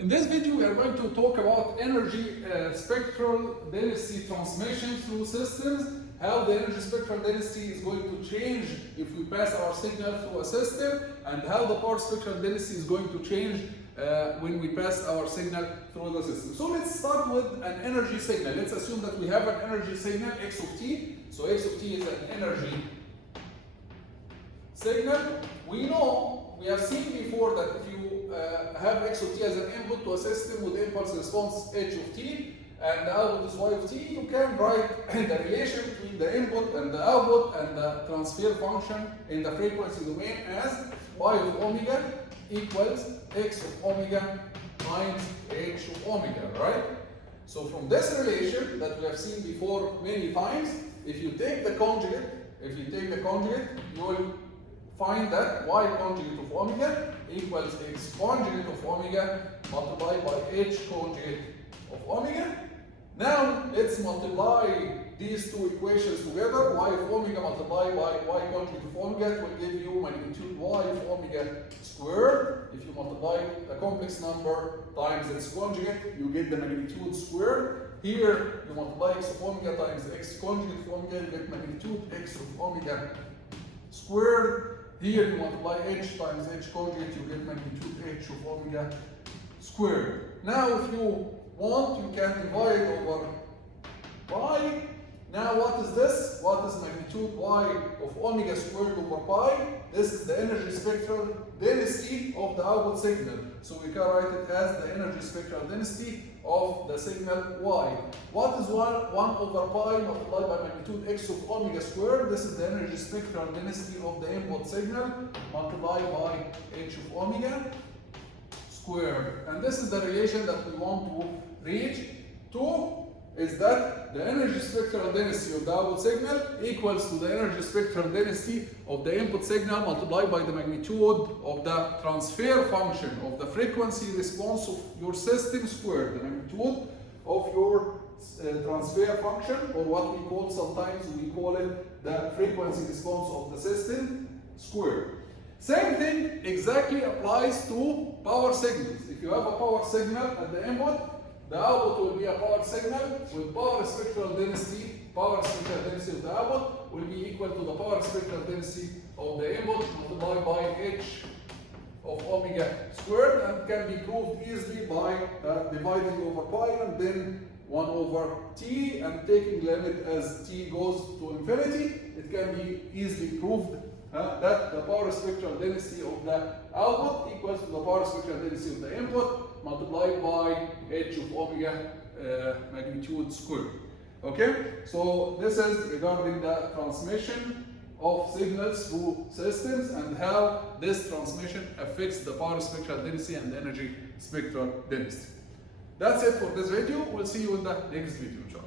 In this video, we are going to talk about energy spectral density transmission through systems, how the energy spectral density is going to change if we pass our signal through a system, and how the power spectral density is going to change when we pass our signal through the system. So let's start with an energy signal. Let's assume that we have an energy signal, x of t. So x of t is an energy signal. We know, we have seen before that if you have x of t as an input to a system with impulse response h of t, and the output is y of t, you can write the relation between the input and the output and the transfer function in the frequency domain as y of omega equals x of omega times h of omega, right? So from this relation that we have seen before many times, if you take the conjugate, you will find that y conjugate of omega equals x conjugate of omega multiplied by h conjugate of omega. Now let's multiply these two equations together. Y of omega multiplied by y conjugate of omega will give you magnitude y of omega squared. If you multiply a complex number times its conjugate, you get the magnitude squared. Here you multiply x of omega times x conjugate of omega, you get magnitude x of omega squared. Here you multiply h times h conjugate, you get magnitude h of omega squared. Now if you want, you can divide over pi. Now what is this? What is magnitude y of omega squared over pi? This is the energy spectral density of the output signal. So we can write it as the energy spectral density of the signal y. What is 1 over pi multiplied by magnitude x of omega squared? This is the energy spectral density of the input signal multiplied by h of omega squared. And this is the relation that we want to reach to, is that the energy spectral density of the output signal equals to the energy spectral density of the input signal multiplied by the magnitude of the transfer function of the frequency response of your system squared. The magnitude of your transfer function, or what we call, sometimes we call it the frequency response of the system squared. Same thing exactly applies to power signals. If you have a power signal at the input, the output will be a power signal with power spectral density. Power spectral density of the output will be equal to the power spectral density of the input multiplied by h of omega squared, and can be proved easily by dividing over pi and then 1 over t, and taking limit as t goes to infinity. It can be easily proved that the power spectral density of the output equals to the power spectral density of the input multiplied by h of omega magnitude squared. Okay, so this is regarding the transmission of signals through systems and how this transmission affects the power spectral density and the energy spectral density. That's it for this video. We'll see you in the next video, inshallah.